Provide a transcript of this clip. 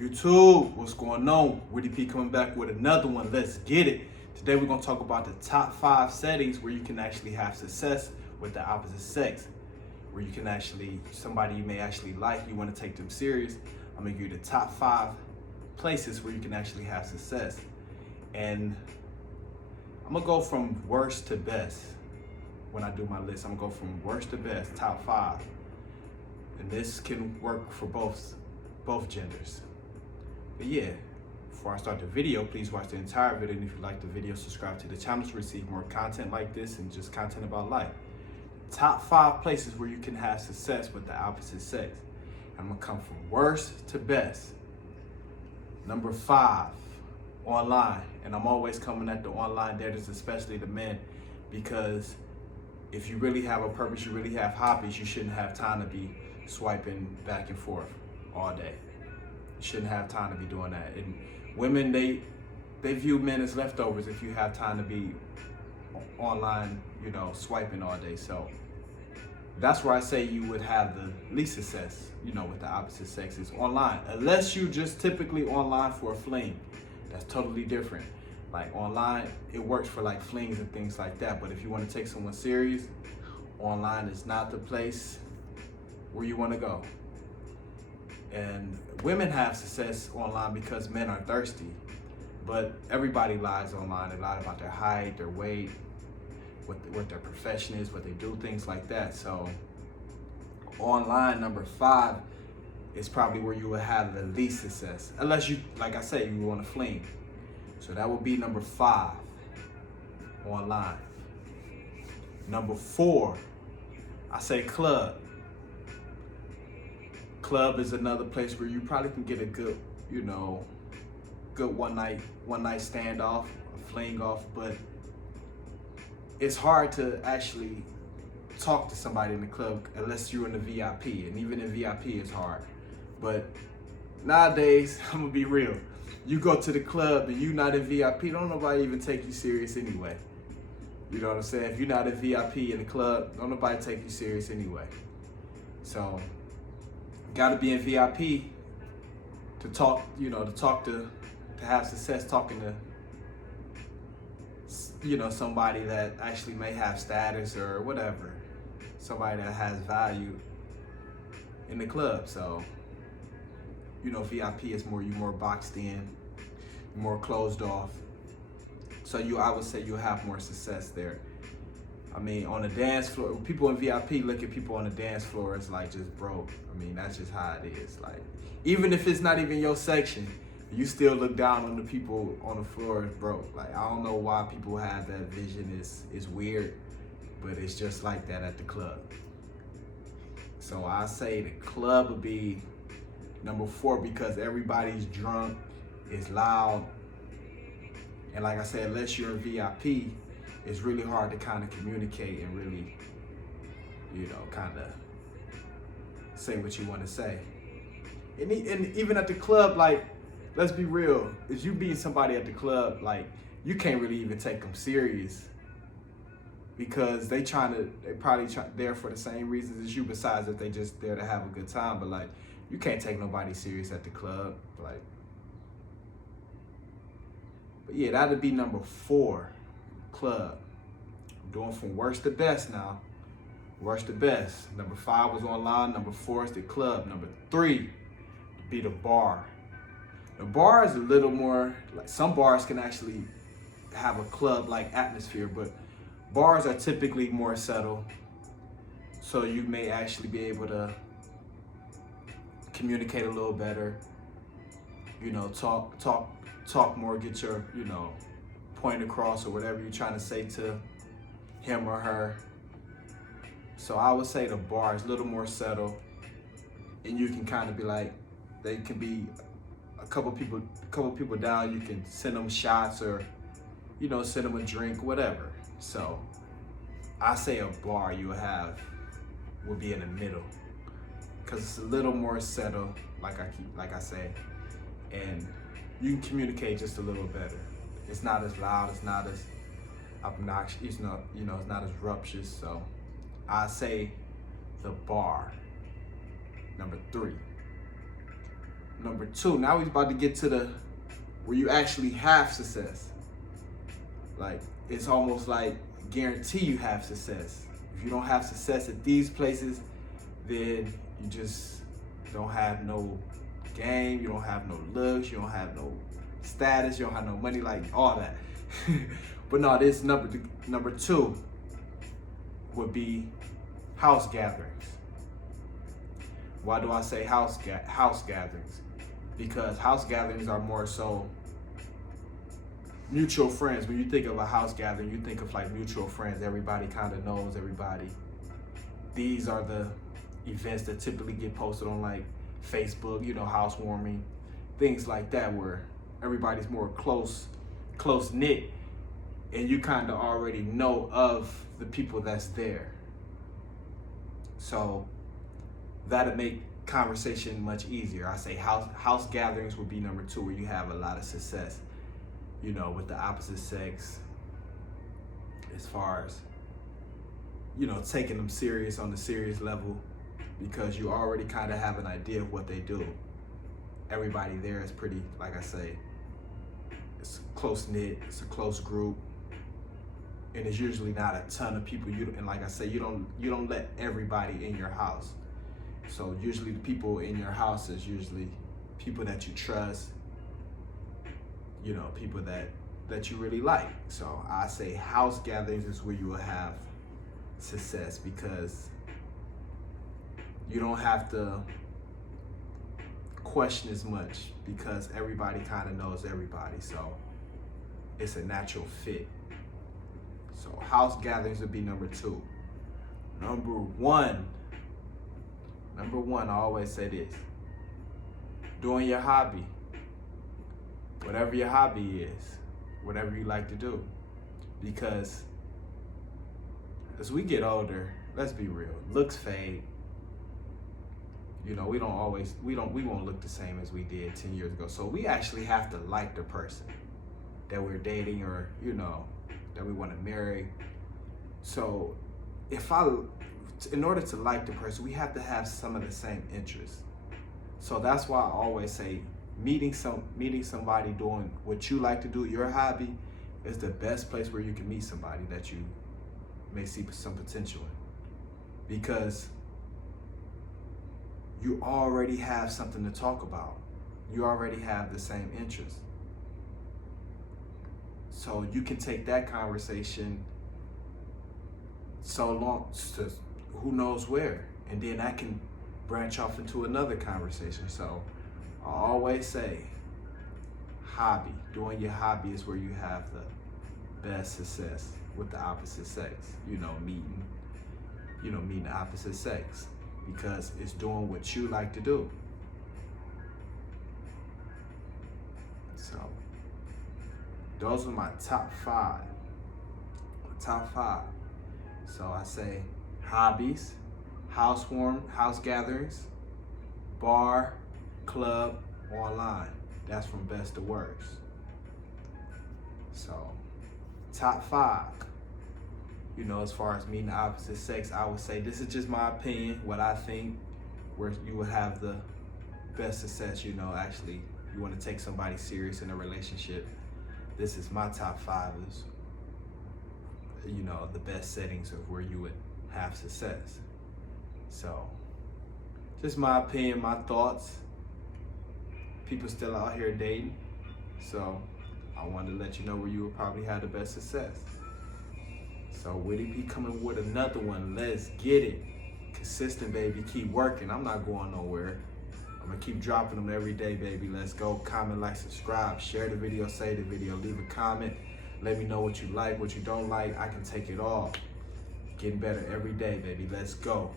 YouTube, what's going on? Woody P coming back with another one. Let's get it. Today we're going to talk about the top 5 settings where you can actually have success with the opposite sex. Where you can actually, somebody you may actually like, you want to take them serious. I'm going to give you the top 5 places where you can actually have success. And I'm going to go from worst to best when I do my list. I'm going to go from worst to best, top 5. And this can work for both genders. But yeah, before I start the video, please watch the entire video, and if you like the video, subscribe to the channel to receive more content like this and just content about life. Top 5 places where you can have success with the opposite sex. I'm gonna come from worst to best. Number 5, online. And I'm always coming at the online daters, especially the men, because if you really have a purpose, you really have hobbies, you shouldn't have time to be swiping back and forth all day. You shouldn't have time to be doing that. And women, they view men as leftovers if you have time to be online, swiping all day. So that's where I say you would have the least success, with the opposite sex is online. Unless you just typically online for a fling. That's totally different. Like online, it works for like flings and things like that. But if you want to take someone serious, online is not the place where you want to go. And women have success online because men are thirsty. But everybody lies online. They lie about their height, their weight, what their profession is, what they do, things like that. So online, number 5 is probably where you will have the least success. Unless you, like I say, you want to fling. So that would be number 5, online. Number 4, I say club. Club is another place where you probably can get a good, good one night standoff, a fling off, but it's hard to actually talk to somebody in the club unless you're in the VIP, and even in VIP it's hard. But nowadays, I'm gonna be real. You go to the club and you not in VIP, don't nobody even take you serious anyway. You know what I'm saying? If you're not in VIP in the club, don't nobody take you serious anyway. So gotta be in VIP to talk, to have success talking to, somebody that actually may have status or whatever. Somebody that has value in the club. So, VIP is you're more boxed in, more closed off. So I would say you'll have more success there. I mean, on the dance floor, people in VIP look at people on the dance floor as like just broke. I mean, that's just how it is. Like, even if it's not even your section, you still look down on the people on the floor as broke. Like, I don't know why people have that vision. It's weird, but it's just like that at the club. So I say the club would be number 4 because everybody's drunk, it's loud, and like I said, unless you're in VIP, it's really hard to kind of communicate and really, kind of say what you want to say. And even at the club, like, let's be real, if you beat somebody at the club, like, you can't really even take them serious because they probably there for the same reasons as you, besides that they just there to have a good time. But like, you can't take nobody serious at the club, like. But yeah, that'd be number 4. Club. I'm doing from worst to best now. Worst to best. Number 5 was online. Number 4 is the club. Number 3 would be the bar. The bar is a little more, like, some bars can actually have a club-like atmosphere, but bars are typically more subtle. So you may actually be able to communicate a little better, talk more, get your, point across or whatever you're trying to say to him or her. So I would say the bar is a little more subtle, and you can kind of be like, they can be a couple people down, you can send them shots or, send them a drink, whatever. So I say a bar will be in the middle, because it's a little more settled, like I say, and you can communicate just a little better. It's not as loud, it's not as obnoxious, it's not as ruptious. So I say the bar, number 3. Number two, now we're about to get to the where you actually have success. Like, it's almost like guarantee you have success. If you don't have success at these places, then you just don't have no game, you don't have no looks, you don't have no status, you don't have no money, like all that. But no, this number two would be house gatherings. Why do I say house gatherings? Because house gatherings are more so mutual friends. When you think of a house gathering, you think of like mutual friends. Everybody kind of knows everybody. These are the events that typically get posted on like Facebook, you know, housewarming, things like that, where everybody's more close knit, and you kind of already know of the people that's there. So that'll make conversation much easier. I say house gatherings would be number two, where you have a lot of success, you know, with the opposite sex, as far as, you know, taking them serious on the serious level, because you already kind of have an idea of what they do. Everybody there is pretty, like I say, it's close knit, it's a close group, and it's usually not a ton of people. And like I say, you don't let everybody in your house. So usually the people in your house is usually people that you trust, you know, people that you really like. So I say house gatherings is where you will have success, because you don't have to question as much, because everybody kind of knows everybody. So it's a natural fit. So house gatherings would be number two. Number one, I always say this: doing your hobby. Whatever your hobby is, whatever you like to do. Because as we get older, let's be real, looks fade. You know, we won't look the same as we did 10 years ago. So we actually have to like the person that we're dating, or, you know, that we want to marry. So in order to like the person, we have to have some of the same interests. So that's why I always say meeting somebody doing what you like to do, your hobby, is the best place where you can meet somebody that you may see some potential in. Because you already have something to talk about. You already have the same interests. So you can take that conversation so long to who knows where, and then that can branch off into another conversation. So I always say hobby, doing your hobby is where you have the best success with the opposite sex. You know, meeting the opposite sex, because it's doing what you like to do. So those are my top five. So I say hobbies, house gatherings, bar, club, online. That's from best to worst. So top five. You know, as far as meeting the opposite sex, I would say this is just my opinion, what I think, where you would have the best success. You know, actually, you want to take somebody serious in a relationship. This is my top five, is, you know, the best settings of where you would have success. So just my opinion, my thoughts. People still out here dating, so I wanted to let you know where you would probably have the best success. So Woody P coming with another one. Let's get it. Consistent, baby. Keep working. I'm not going nowhere. I'm gonna keep dropping them every day, baby. Let's go. Comment, like, subscribe, share the video, say the video, leave a comment. Let me know what you like, what you don't like. I can take it all. Getting better every day, baby. Let's go.